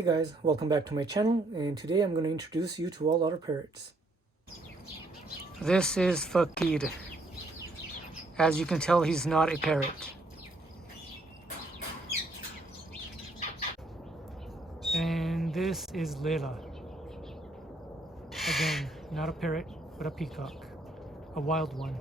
Hey guys, welcome back to my channel, and today I'm going to introduce you to all our parrots. This is Fakir. As you can tell, he's not a parrot. And this is Layla. Again, not a parrot, but a peacock. A wild one.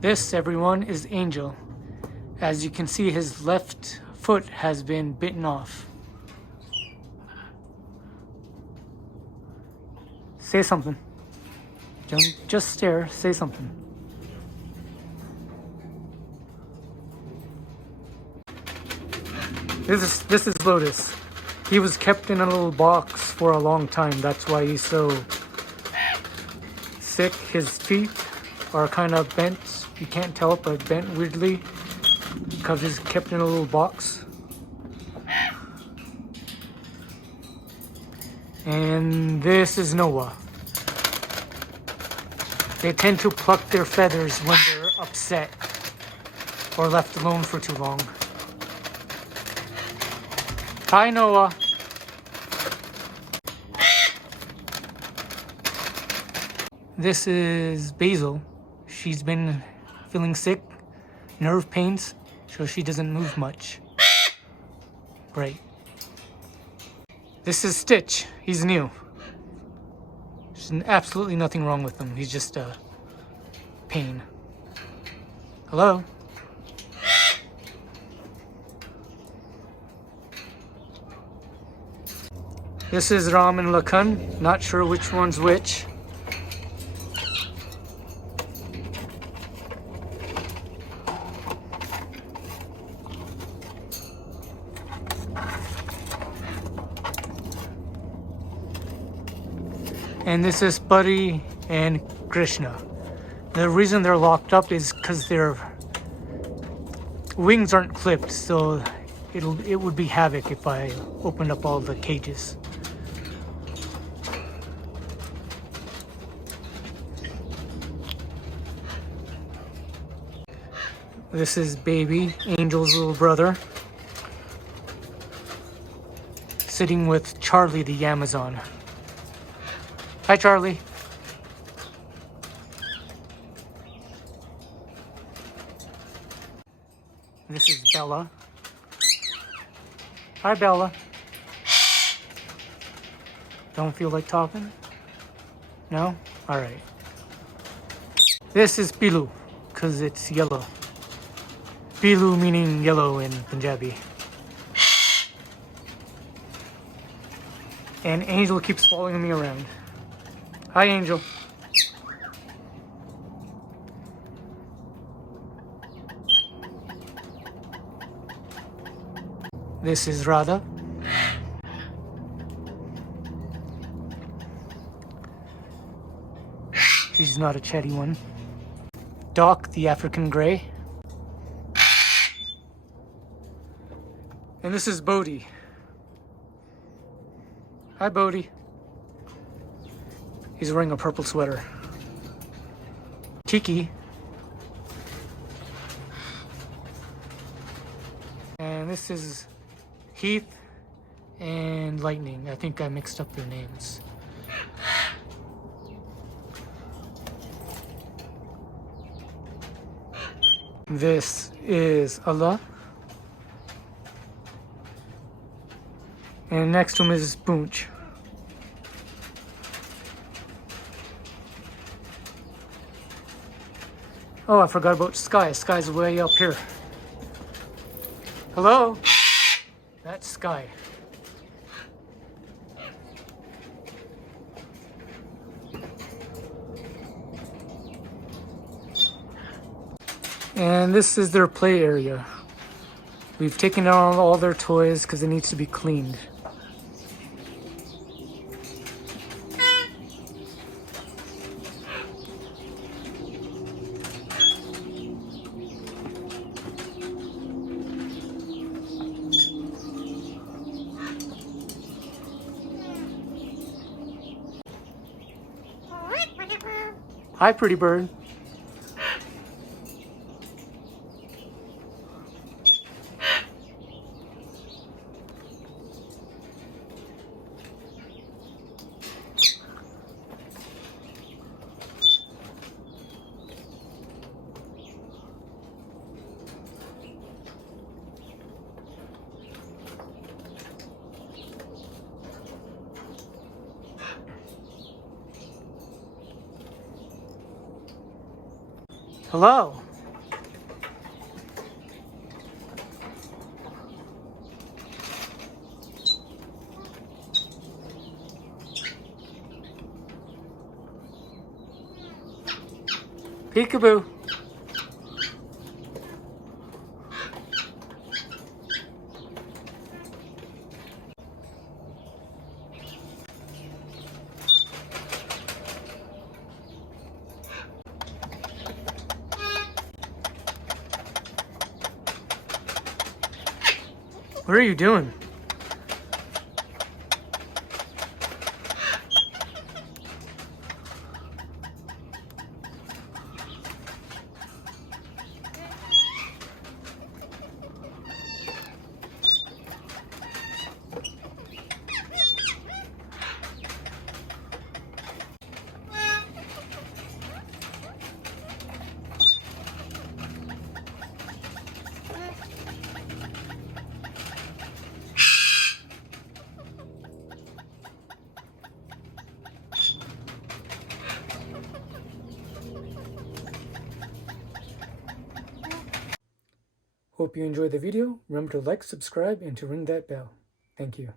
This, everyone, is Angel. As you can see, his left foot has been bitten off. Say something. Don't just stare, say something. This is Lotus. He was kept in a little box for a long time. That's why he's so sick. His feet are kind of bent. You can't tell it, but bent weirdly because he's kept in a little box. And this is Noah. They tend to pluck their feathers when they're upset or left alone for too long. Hi, Noah. This is Basil. She's been feeling sick, nerve pains, so she doesn't move much. Great. This is Stitch. He's new. There's absolutely nothing wrong with him. He's just a pain. Hello? This is Ram and Lakan. Not sure which one's which. And this is Buddy and Krishna. The reason they're locked up is because their wings aren't clipped, so it would be havoc if I opened up all the cages. This is Baby, Angel's little brother, sitting with Charlie the Amazon. Hi, Charlie. This is Bella. Hi, Bella. Don't feel like talking? No? All right. This is Pilu, because it's yellow. Pilu meaning yellow in Punjabi. And Angel keeps following me around. Hi, Angel. This is Radha. She's not a chatty one. Doc, the African Grey. And this is Bodhi. Hi, Bodhi. He's wearing a purple sweater. Tiki. And this is Heath and Lightning. I think I mixed up their names. This is Allah. And next to him is Boonch. Oh, I forgot about Sky. Sky's way up here. Hello? That's Sky. And this is their play area. We've taken out all their toys because it needs to be cleaned. Hi, pretty bird. Hello. Peekaboo. What are you doing? Hope you enjoyed the video. Remember to like, subscribe, and to ring that bell. Thank you.